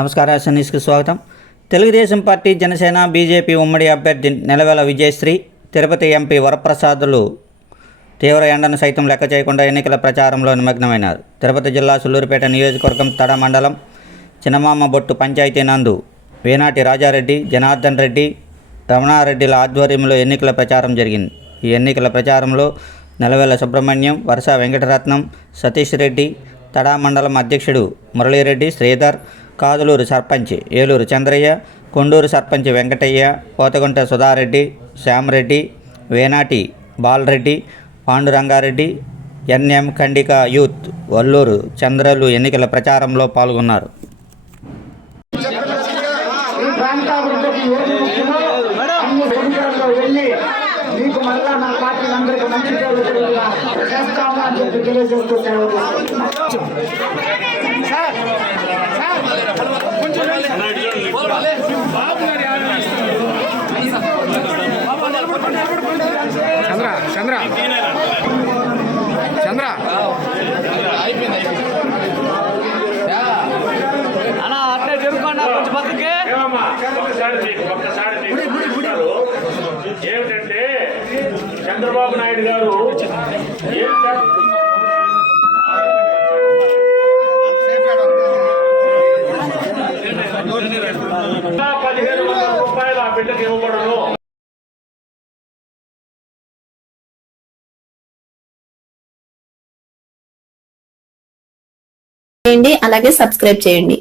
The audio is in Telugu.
నమస్కారం ఎస్ఎన్ఎస్కి స్వాగతం. తెలుగుదేశం పార్టీ జనసేన బీజేపీ ఉమ్మడి అభ్యర్థి నెలవేల విజయశ్రీ తిరుపతి ఎంపీ వరప్రసాదులు తీవ్ర ఎండను సైతం లెక్క చేయకుండా ఎన్నికల ప్రచారంలో నిమగ్నమైనారు. తిరుపతి జిల్లా సుల్లూరుపేట నియోజకవర్గం తడ మండలం చిన్నమామ బొట్టు పంచాయతీ నందు వేనాటి రాజారెడ్డి జనార్దన్ రెడ్డి రమణారెడ్డిల ఆధ్వర్యంలో ఎన్నికల ప్రచారం జరిగింది. ఈ ఎన్నికల ప్రచారంలో నెలవేల సుబ్రహ్మణ్యం వరుస వెంకటరత్నం సతీష్ రెడ్డి తడా మండలం అధ్యక్షుడు మురళీరెడ్డి శ్రీధర్ కాదులూరు సర్పంచ్ ఏలూరు చంద్రయ్య కొండూరు సర్పంచ్ వెంకటయ్య పోతగుంట సుధారెడ్డి శ్యామరెడ్డి వేనాటి బాలరెడ్డి పాండురంగారెడ్డి ఎన్ఎం ఖండిక యూత్ వల్లూరు చంద్రలు ఎన్నికల ప్రచారంలో పాల్గొన్నారు. చేస్తాము అని చెప్పి తెలియజేస్తూ చంద్ర. అన్న అట్లే కొంచెం పక్కకి. ఏమిటంటే చంద్రబాబు నాయుడు గారు పదిహేను వందల రూపాయలు ఆ బిడ్డకి ఇవ్వబడను. చేయండి అలాగే సబ్స్క్రైబ్ చేయండి.